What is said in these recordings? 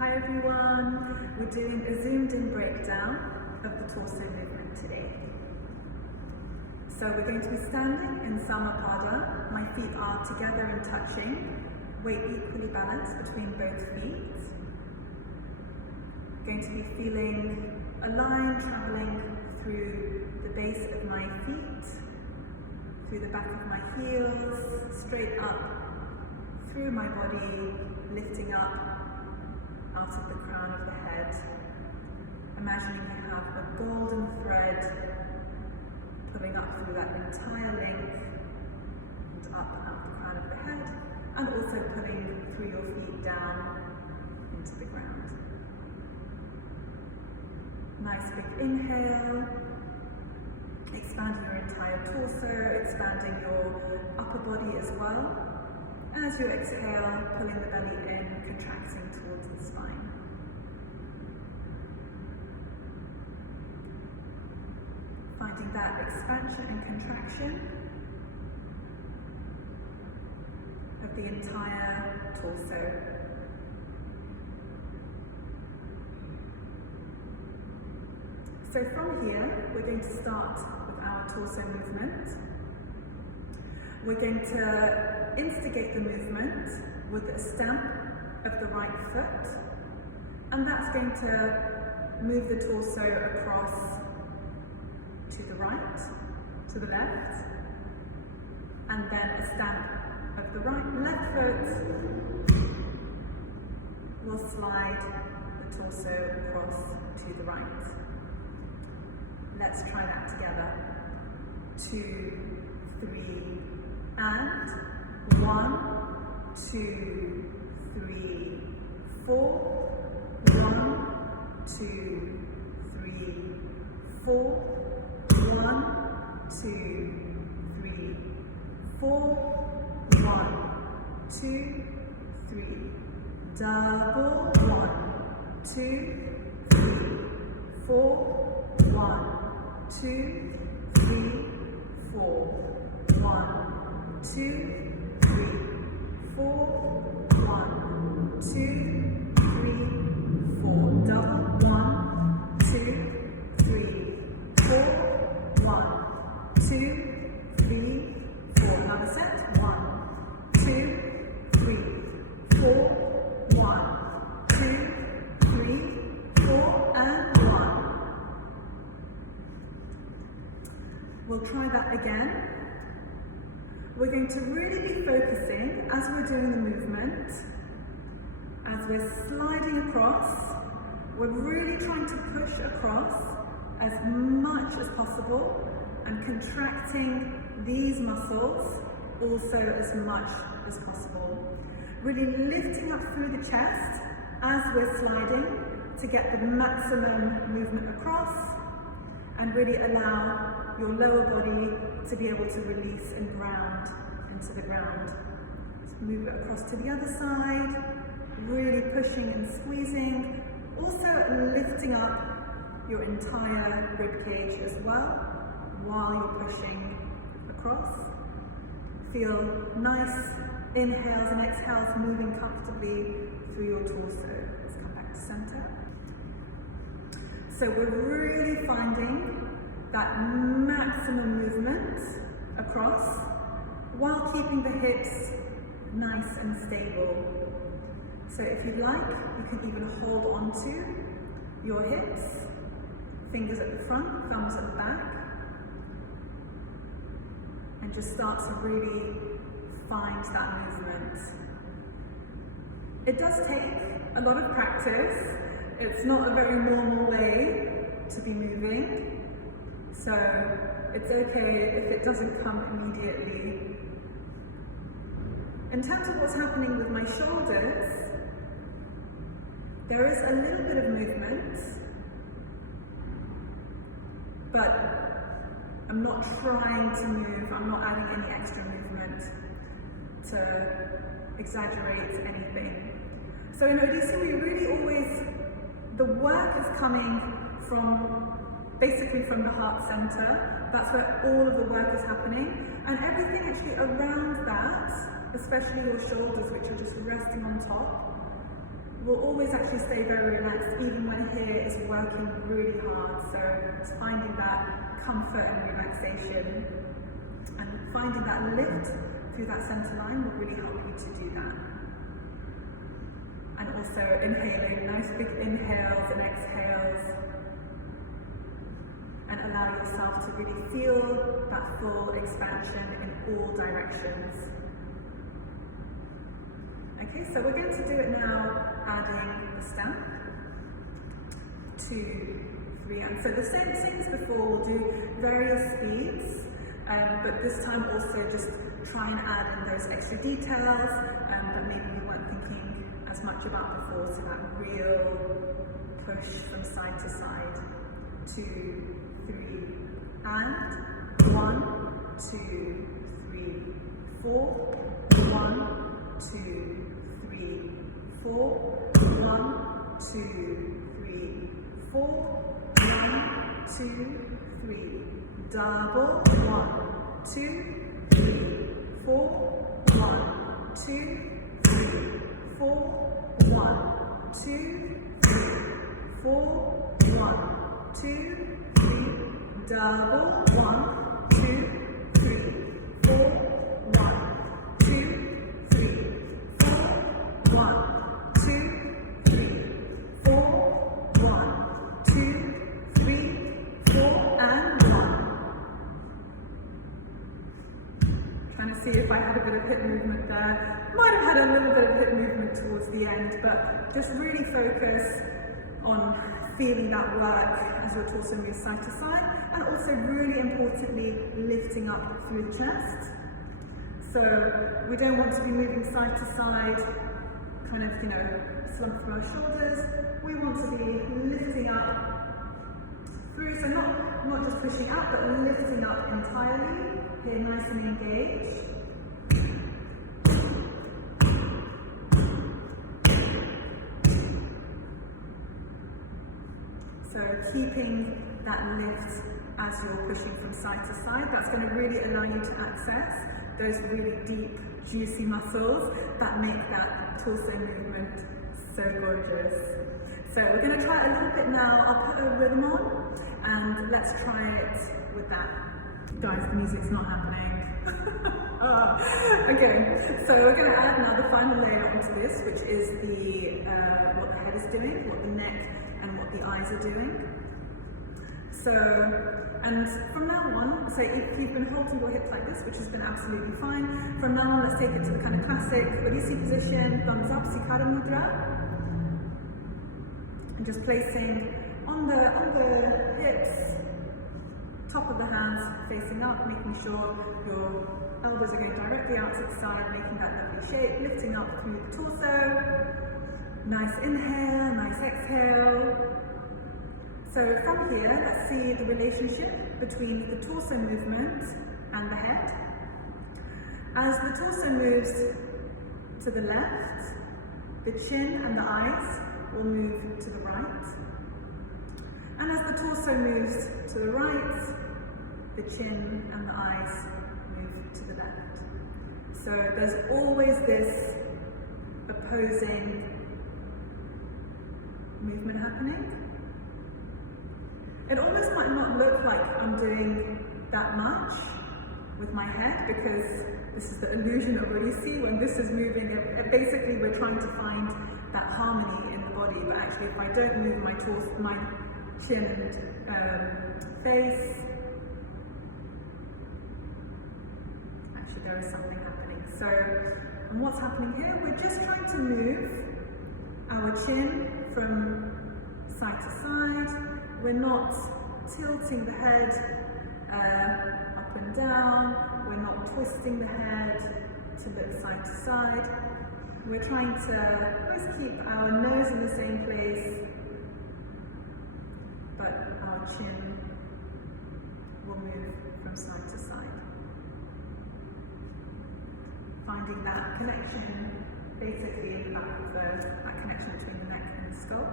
Hi everyone, we're doing a zoomed in breakdown of the torso movement today. So we're going to be standing in Samapada. My feet are together and touching, weight equally balanced between both feet. Going to be feeling a line traveling through the base of my feet, through the back of my heels, straight up through my body, lifting up out of the crown of the head. Imagining you have a golden thread pulling up through that entire length and up out the crown of the head, and also pulling through your feet down into the ground. Nice big inhale, expanding your entire torso, expanding your upper body as well. And as you exhale, pulling the belly in, contracting towards the spine. Finding that expansion and contraction of the entire torso. So from here, we're going to start with our torso movement. We're going to instigate the movement with a stamp of the right foot, and that's going to move the torso across to the right, to the left, and then a stamp of the left foot will slide the torso across to the right. Let's try that together. 2, 3, and 1, 2, 3, 4. 1, 2, 3, 4. 1, 2, 3, 4. 1, 2, 3. Double. 1, 2, 3, 4. 1, 2, 3, 4. 1, 2, 3, 4. 1, 2, 3, 4. Double. 1, 2, 3, 4. 1, 2, 3, 4. Another set. 1, 2, 3, 4. 1, 2, 3, 4, and 1. We'll try that again. We're going to really be focusing as we're doing the movement, as we're sliding across, we're really trying to push across as much as possible and contracting these muscles also as much as possible. Really lifting up through the chest as we're sliding to get the maximum movement across, and really allow your lower body to be able to release and ground into the ground. Let's move it across to the other side, really pushing and squeezing, also lifting up your entire rib cage as well while you're pushing across. Feel nice inhales and exhales moving comfortably through your torso. Let's come back to center. So we're really finding that maximum movement across while keeping the hips nice and stable. So if you'd like, you can even hold on to your hips, fingers at the front, thumbs at the back, and just start to really find that movement. It does take a lot of practice. It's not a very normal way to be moving, so it's okay if it doesn't come immediately. In terms of what's happening with my shoulders, there is a little bit of movement, but I'm not trying to move, I'm not adding any extra movement to exaggerate anything. So in Odissi, we really always, the work is coming from, basically from the heart center. That's where all of the work is happening. And everything actually around that, especially your shoulders, which are just resting on top, we'll always actually stay very relaxed even when here is working really hard. So it's finding that comfort and relaxation and finding that lift through that center line will really help you to do that. And also inhaling, nice big inhales and exhales. And allow yourself to really feel that full expansion in all directions. Okay, so we're going to do it now, adding the stamp. 2, 3, and so the same as before, we'll do various speeds, but this time also just try and add in those extra details that maybe you weren't thinking as much about before, so that real push from side to side. 2, 3, and 1, 2, 3, 4, 1, 2, 3, 4, 1, 2, 3, 4, 1, 2, 3, double, 1, 2, 3, 4, 1, 2, 3, 4, 1, 2, 3, 4, 1, 2, 3, double, 1, 2, 3, 4, 1, 2, 3, 4, 1, 2, 3, 4, 1, 2, 3, 4, and 1. Trying to see if I had a bit of hip movement there. Might have had a little bit of hip movement towards the end, but just really focus on feeling that work as your torso moves side to side, and also really importantly, lifting up through the chest. So we don't want to be moving side to side, kind of, slump through our shoulders. We want to be lifting up through, so not just pushing out, but lifting up entirely. Here, nice and engaged. So keeping that lift as you're pushing from side to side, that's going to really allow you to access those really deep, juicy muscles that make that torso movement so gorgeous. So we're going to try it a little bit now. I'll put a rhythm on and let's try it with that. Guys, the music's not happening. Okay, so we're going to add now the final layer onto this, which is the what the head is doing, what the neck and what the eyes are doing. So, and from now on, so if you've been holding your hips like this, which has been absolutely fine, from now on let's take it to the kind of classic Odissi position, thumbs up, Sikara Mudra. And just placing on the hips, top of the hands facing up, making sure your elbows are going directly out to the side, making that lovely shape, lifting up through the torso. Nice inhale, nice exhale. So from here, let's see the relationship between the torso movement and the head. As the torso moves to the left, the chin and the eyes will move to the right. And as the torso moves to the right, the chin and the eyes move to the left. So there's always this opposing movement happening. It almost might not look like I'm doing that much with my head because this is the illusion of Odissi. When this is moving, basically we're trying to find that harmony in the body, but actually if I don't move my torso, my chin and face, actually there is something happening. So, and what's happening here? We're just trying to move our chin from side to side. We're not tilting the head up and down. We're not twisting the head to look side to side. We're trying to always keep our nose in the same place, but our chin will move from side to side. Finding that connection basically in the back of that connection between the neck and the skull.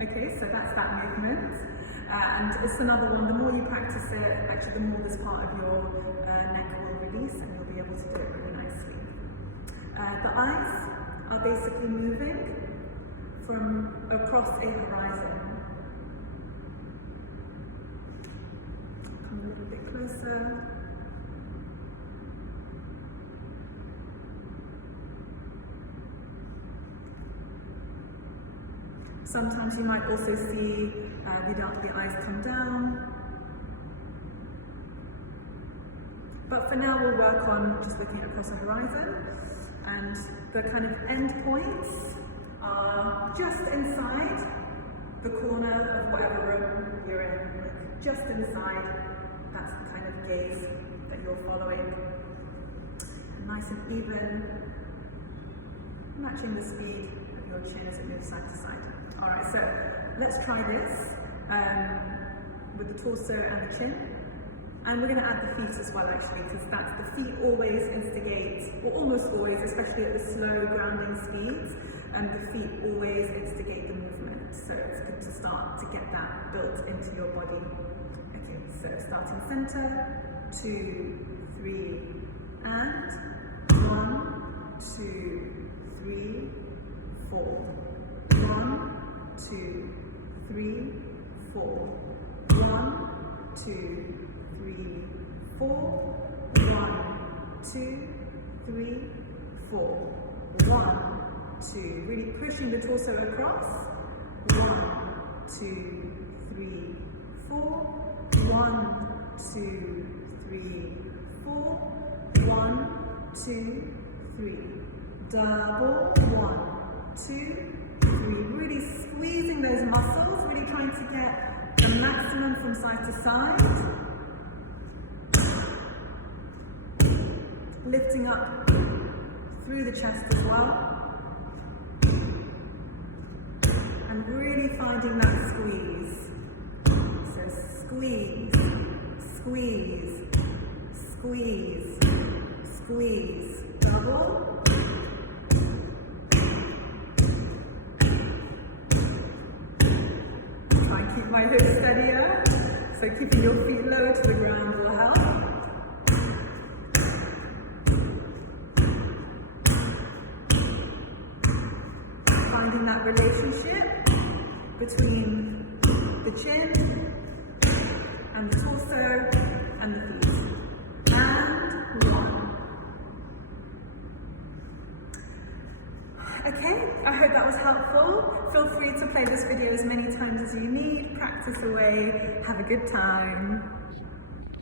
Okay, so that's that movement. And it's another one, the more you practice it, actually the more this part of your neck will release and you'll be able to do it really nicely. The eyes are basically moving from across a horizon. Come a little bit closer. Sometimes you might also see the eyes come down. But for now we'll work on just looking across the horizon, and the kind of end points are just inside the corner of whatever room you're in, like just inside. That's the kind of gaze that you're following. Nice and even, matching the speed of your chin as it moves side to side. Alright, so let's try this with the torso and the chin. And we're going to add the feet as well, actually, because the feet always instigate, or almost always, especially at the slow grounding speeds, and the feet always instigate the movement. So it's good to start to get that built into your body. Okay, so starting center, 2, 3, and 1, 2, 3, 4. 1, 2, 3, 4. 1, 2, 3, 4. 1, 2, 3, 4. 1, 2. Really pushing the torso across. 1, 2, 3, 4. 1, 2, 3, 4. 1, 2, 3. Double. 1, 2, 3. Really squeezing those muscles. Really trying to get the maximum from side to side. Lifting up through the chest as well. And really finding that squeeze. So squeeze, squeeze, squeeze, squeeze. Double. Try and keep my hips steadier. So keeping your feet lower to the ground will help. That relationship between the chin and the torso and the feet. And 1. Okay, I hope that was helpful. Feel free to play this video as many times as you need. Practice away. Have a good time.